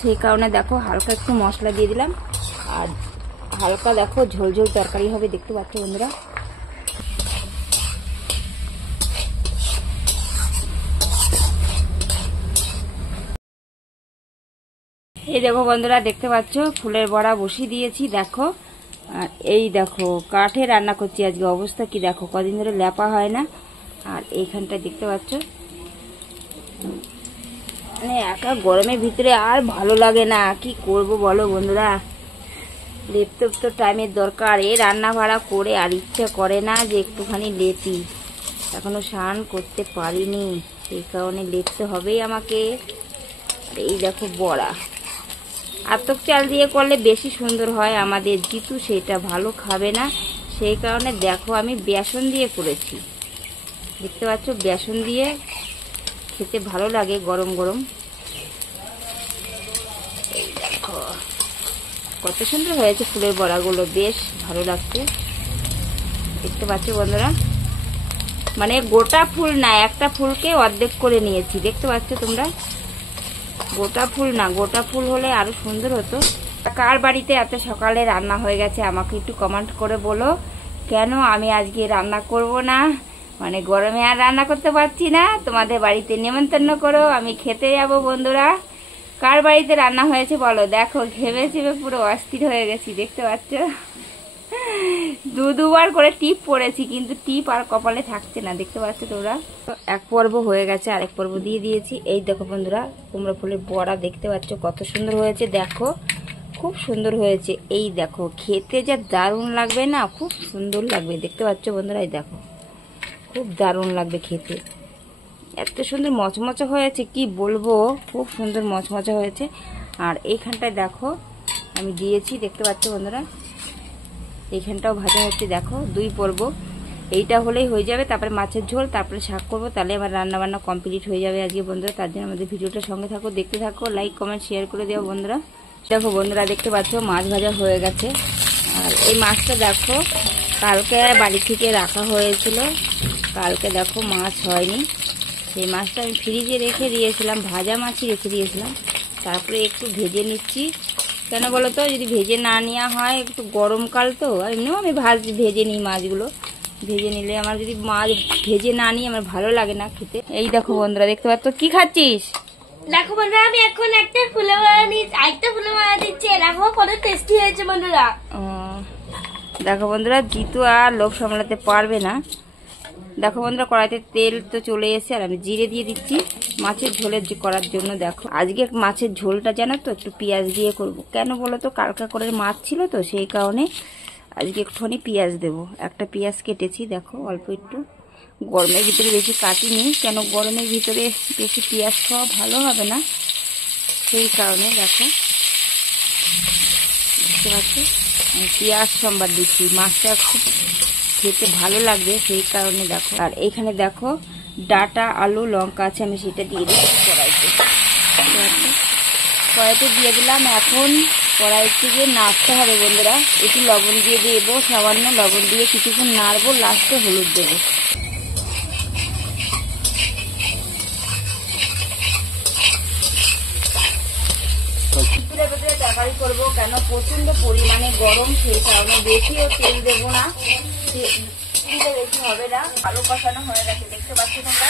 সেই কারণে দেখো হালকা একটু মশলা দিয়ে দিলাম। আর হালকা দেখো ঝোল ঝোল তরকারি হবে, দেখতে পাচ্ছ বন্ধুরা। এই দেখো বন্ধুরা, দেখতে পাচ্ছ ফুলের বড়া বসিয়ে দিয়েছি দেখো। আর এই দেখো কাঠে রান্না করছি আজকে, অবস্থা কি দেখো, কদিন ধরে লেপা হয় না। আর এইখানটা দেখতে পাচ্ছ, মানে একা গরমের ভিতরে আর ভালো লাগে না, কি করব বলো বন্ধুরা। লেপতে তো টাইমের দরকার, এই রান্না ভাড়া করে আর ইচ্ছা করে না যে একটুখানি লেপি। এখনো স্নান করতে পারিনি, সেই কারণে লেপতে হবেই আমাকে। আর এই দেখো বড়া, আতপ চাল দিয়ে করলে বেশি সুন্দর হয়, আমাদের জিতু সেটা ভালো খাবে না, সেই কারণে দেখো আমি বেসন দিয়ে করেছি। দেখতে পাচ্ছ বেসন দিয়ে খেতে ভালো লাগে গরম গরম। এই দেখো কত সুন্দর হয়েছে ফুলের বড়াগুলো, বেশ ভালো লাগছে দেখতে পাচ্ছ বন্ধুরা। মানে গোটা ফুল না, একটা ফুলকে অর্ধেক করে নিয়েছি, দেখতে পাচ্ছ তোমরা। গোটা ফুল না, গোটা ফুল হলে আরো সুন্দর হতো। কার বাড়িতে এত সকালে রান্না হয়ে গেছে আমাকে একটু কমেন্ট করে বলো, কেন আমি আজকে রান্না করব না, মানে গরমে আর রান্না করতে পারছি না। তোমাদের বাড়িতে নেমন্তন্ন করো, আমি খেতে যাব বন্ধুরা। কার বাড়িতে রান্না হয়েছে বলো। দেখো ঘেমে চেপে পুরো অস্থির হয়ে গেছি, দেখতে পাচ্ছ। দুবার করে টিপ পড়েছি, কিন্তু টিপ আর কপালে থাকছে না, দেখতে পাচ্ছ তোমরা। এক পর্ব হয়ে গেছে, আরেক পর্ব দিয়ে দিয়েছি। এই দেখো বন্ধুরা, কুমড়ো ফুলের বড়া দেখতে পাচ্ছ কত সুন্দর হয়েছে, দেখো খুব সুন্দর হয়েছে। এই দেখো খেতে যা দারুণ লাগবে না, খুব সুন্দর লাগবে, দেখতে পাচ্ছ বন্ধুরা। এই দেখো খুব দারুণ লাগবে খেতে, এত সুন্দর মচমচা হয়েছে কি বলবো, খুব সুন্দর মচমচা হয়েছে। আর এইখানটায় দেখো আমি দিয়েছি, দেখতে পাচ্ছ বন্ধুরা। এইখানটাও ভাজা হচ্ছে দেখো, দুই পর্ব। এইটা হলেই হয়ে যাবে, তারপরে মাছের ঝোল, তারপরে শাক করবো, তাহলে আমার রান্না বান্না কমপ্লিট হয়ে যাবে আজকে বন্ধুরা। তার জন্য আমাদের ভিডিওটা সঙ্গে থাকো, দেখতে থাকো, লাইক কমেন্ট শেয়ার করে দেবো বন্ধুরা। দেখো বন্ধুরা, দেখতে পাচ্ছ মাছ ভাজা হয়ে গেছে। আর এই মাছটা দেখো কালকে বাড়ি থেকে রাখা হয়েছিল, কালকে দেখো মাছ হয়নি, সেই মাছটা আমি ফ্রিজে রেখে দিয়েছিলাম, ভাজা মাছই রেখে দিয়েছিলাম। তারপরে একটু ভেজে নিচ্ছি, কেন বলো তো, যদি ভেজে না নেওয়া হয়, একটু গরমকাল তো, এমনিও আমি ভেজে নিই মাছগুলো। ভেজে নিলে আমার, যদি মাছ ভেজে না নিই আমার ভালো লাগে না খেতে। এই দেখো বন্ধুরা, দেখতে পাচ্ছ কি খাচ্ছিস। দেখো বন্ধুরা, আমি এখন একটা ফুলের বড়া নিচ্ছি, আরেকটা ফুলের বড়া দিচ্ছি, দেখো কত টেস্টি হয়েছে বন্ধুরা। দেখো বন্ধুরা, জিতু আর লোভ সামলাতে পারবে না। দেখো বন্ধুরা, কড়াইতে তেল তো চলে এসে, আর আমি জিরে দিয়ে দিচ্ছি মাছের ঝোলের করার জন্য। দেখো আজকে মাছের ঝোলটা জানো তো একটু পেঁয়াজ দিয়ে করব, কেন বলো তো, কালকা করে মাছ ছিল তো, সেই কারণে আজকে একটুখানি পেঁয়াজ দেবো। একটা পেঁয়াজ কেটেছি দেখো, অল্প একটু, গরমের ভিতরে বেশি কাটিনি, কেন গরমের ভিতরে বেশি পেঁয়াজ খাওয়া ভালো হবে না, সেই কারণে দেখো বুঝতে পারছি পেঁয়াজ সম্বার দিচ্ছি, মাছটা খুব খেতে ভালো লাগবে, সেই কারণে দেখো। আর এইখানে দেখো ডাটা আলু লঙ্কা আছে, আমি সেটা দিয়ে দিচ্ছি কড়াইতে। কড়াইতে দিয়ে দিলাম, এখন কড়াইতে গিয়ে নাড়তে হবে বন্ধুরা। একটু লবণ দিয়ে দেবো, সামান্য লবণ দিয়ে কিছুক্ষণ নাড়বো, লাস্টে হলুদ দেবো। ভিতরে ভিতরে তরকারি করবো, কেন প্রচন্ড পরিমাণে গরম, সেই কারণে বেশিও তেল দেবো না, বেশি হবে না, আলু কষানো হয়ে গেছে, দেখতে পাচ্ছি তোমরা।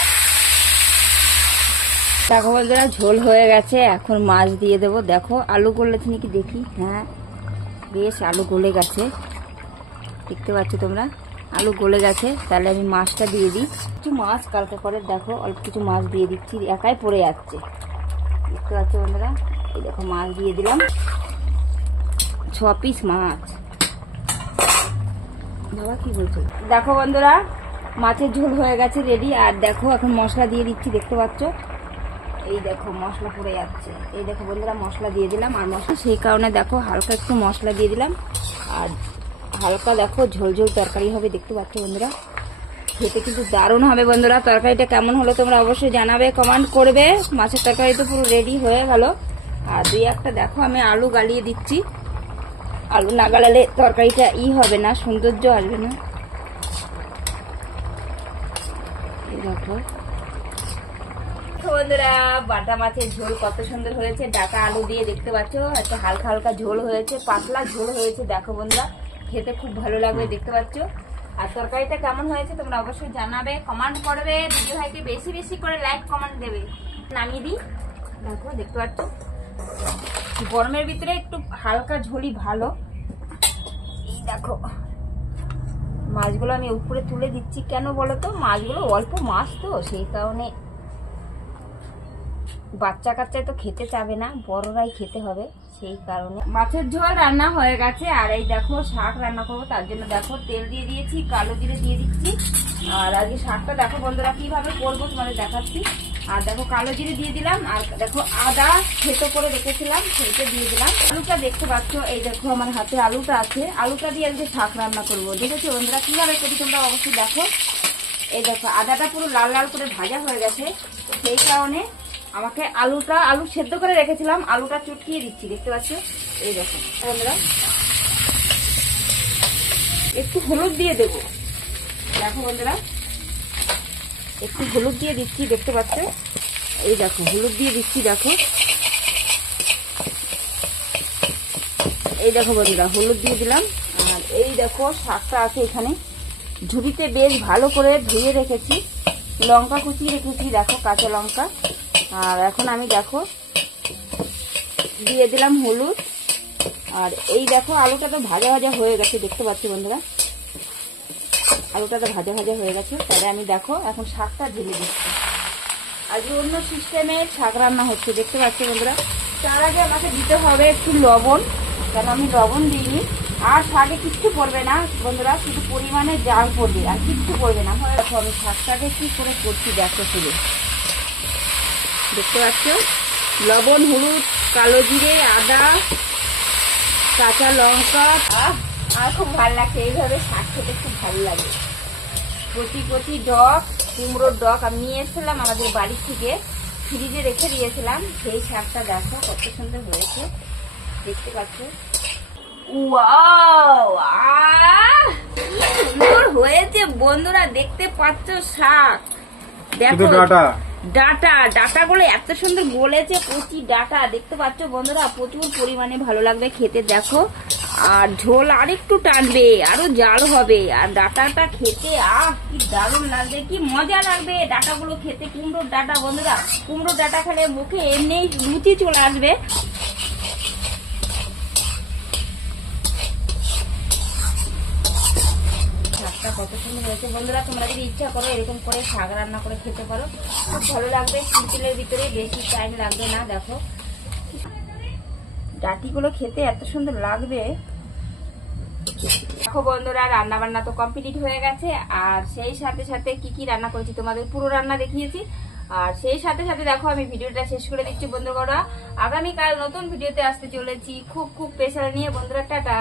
দেখো বন্ধুরা, ঝোল হয়ে গেছে, এখন মাছ দিয়ে দেবো। দেখো আলু গলেছে নাকি দেখি, হ্যাঁ বেশ আলু গলে গেছে, দেখতে পাচ্ছ তোমরা, আলু গলে গেছে। তাহলে আমি মাছটা দিয়ে দিই, কিছু মাছ কালকে করে দেখো অল্প কিছু মাছ দিয়ে দিচ্ছি, একাই পড়ে যাচ্ছে, দেখতে পাচ্ছ বন্ধুরা। এই দেখো মাছ দিয়ে দিলাম, 6 পিস মাছ। বাবা কি বলছো। দেখো বন্ধুরা, মাছের ঝোল হয়ে গেছে রেডি। আর দেখো এখন মশলা দিয়ে দিচ্ছি, দেখতে পাচ্ছ, এই দেখো মশলা পড়ে যাচ্ছে। এই দেখো বন্ধুরা, মশলা দিয়ে দিলাম, আর মশলা সেই কারণে দেখো হালকা একটু মশলা দিয়ে দিলাম, আর হালকা দেখো ঝোল ঝোল তরকারি হবে, দেখতে পাচ্ছ বন্ধুরা। খেতে কিন্তু দারুণ হবে বন্ধুরা। তরকারিটা কেমন হলো তোমরা অবশ্যই জানাবে, কমেন্ট করবে। মাছের তরকারি তো পুরো রেডি হয়ে গেল। আর দুই একটা দেখো আমি আলু গালিয়ে দিচ্ছি, আলু না গালালে তরকারিটা হবে না, সৌন্দর্য আসবে না। দেখো বন্ধুরা, বাটা মাছের ঝোল কত সুন্দর হয়েছে, ডাটা আলু দিয়ে দেখতে পাচ্ছ, একটা হালকা হালকা ঝোল হয়েছে, পাতলা ঝোল হয়েছে। দেখো বন্ধুরা, খেতে খুব ভালো লাগবে দেখতে পাচ্ছ। আর তরকারিটা কেমন হয়েছে তোমরা অবশ্যই জানাবে, কমেন্ট করবে, দিদি ভাইকে বেশি বেশি করে লাইক কমেন্ট দেবে। নামিয়ে দিই। দেখো দেখতে পাচ্ছ, গরমের ভিতরে একটু হালকা ঝোলই ভালো। এই দেখো মাছগুলো আমি উপরে তুলে দিচ্ছি, কেন বলো তো, মাছগুলো অল্প মাছ তো সেই কারণে বাচ্চা কাচ্চায় তো খেতে চাবে না, বড়রাই খেতে হবে, সেই কারণে। মাছের ঝোল রান্না হয়ে গেছে। আর এই দেখো শাক রান্না করবো, তার জন্য দেখো তেল দিয়ে দিয়েছি, কালো জিরে দিয়ে দিচ্ছি। আর আজকে শাকটা দেখো বন্ধুরা কিভাবে করবো তোমাদের দেখাচ্ছি। আর দেখো কালো জিরে দিয়ে দিলাম, আর দেখো আদা থেতো করে রেখেছিলাম সেইটা দিয়ে দিলাম। আলুটা দেখতে পাচ্ছ, এই দেখো আমার হাতে আলুটা আছে, আলুটা দিয়ে আজকে শাক রান্না করবো। দেখেছো বন্ধুরা কিভাবে করি তোমরা অবশ্যই দেখো। এই দেখো আদাটা পুরো লাল লাল করে ভাজা হয়ে গেছে, সেই কারণে আমাকে আলু সেদ্ধ করে রেখেছিলাম, আলুটা চটকিয়ে দিচ্ছি দেখতে পাচ্ছ। এই দেখো বন্ধুরা, একটু হলুদ দিয়ে দেবো। দেখো বন্ধুরা, একটু হলুদ দিয়ে দিচ্ছি দেখতে পাচ্ছ। এই দেখো হলুদ দিয়ে দিচ্ছি, দেখো এই দেখো বন্ধুরা হলুদ দিয়ে দিলাম। আর এই দেখো শাকটা আছে এখানে ঝুড়িতে, বেশ ভালো করে ধুয়ে রেখেছি, লঙ্কা কুচিয়ে রেখেছি, দেখো কাঁচা লঙ্কা। আর এখন আমি দেখো দিয়ে দিলাম হলুদ। আর এই দেখো আলুটা তো ভাজা ভাজা হয়ে গেছে দেখতে পাচ্ছি বন্ধুরা, আলুটা তো ভাজা ভাজা হয়ে গেছে। তাহলে আমি দেখো এখন শাকটা ঢেলে দিচ্ছি। আজকে অন্য সিস্টেমে শাক রান্না হচ্ছে দেখতে পাচ্ছি বন্ধুরা। তার আগে আমাকে দিতে হবে একটু লবণ, কারণ আমি লবণ দিইনি। আর শাকে কিচ্ছু পড়বে না বন্ধুরা, শুধু পরিমাণে জাল পড়বে, আর কিচ্ছু পড়বে না। দেখো আমি শাকটাকে কি করে করছি দেখো শুধু, দেখতে পাচ্ছ, লবণ, হলুদ, কালো জিরে, আদা, কাঁচা লঙ্কা। আর খুব ভালো লাগছে এইভাবে শাক খেতে, খুব ভালো লাগে। কচি কচি ডগ, কুমড়োর ডগ আমি নিয়ে এসেছিলাম আমাদের বাড়ি থেকে, ফ্রিজে রেখে দিয়েছিলাম। সেই শাকটা দেখো কত সুন্দর হয়েছে দেখতে পাচ্ছ। ওয়াও, কি সুন্দর হয়েছে বন্ধুরা দেখতে পাচ্ছ শাক। দেখো ডাটাগুলো এত সুন্দর গলেছে, কচি ডাটা দেখতে পাচ্ছ বন্ধুরা, প্রচুর পরিমাণে ভালো লাগবে খেতে দেখো। আর ঝোল আর একটু টানবে, আরো জাল হবে। আর ডাটাটা খেতে কি দারুণ লাগবে, কি মজা লাগবে ডাটাগুলো খেতে। কুমড়োর ডাটা বন্ধুরা, কুমড়োর ডাটা খেলে মুখে এমনি রুচি চলে আসবে। শাকটা কত সুন্দর হয়েছে বন্ধুরা, তোমরা যদি ইচ্ছা করো এরকম করে শাক রান্না করে খেতে পারো, খুব ভালো লাগবে। সিম্পলের ভিতরে বেশি টাইম লাগবে না। দেখো ডাটিগুলো খেতে এত সুন্দর লাগবে। দেখো বন্ধুরা, রান্না বান্না তো কমপ্লিট হয়ে গেছে। আর সেই সাথে সাথে কি কি রান্না করেছি তোমাদের পুরো রান্না দেখিয়েছি। আর সেই সাথে সাথে দেখো আমি ভিডিওটা শেষ করে দিচ্ছি বন্ধুরা। আগামীকাল নতুন ভিডিওতে আসতে চলেছি খুব খুব স্পেশাল নিয়ে বন্ধুরা। টাটা।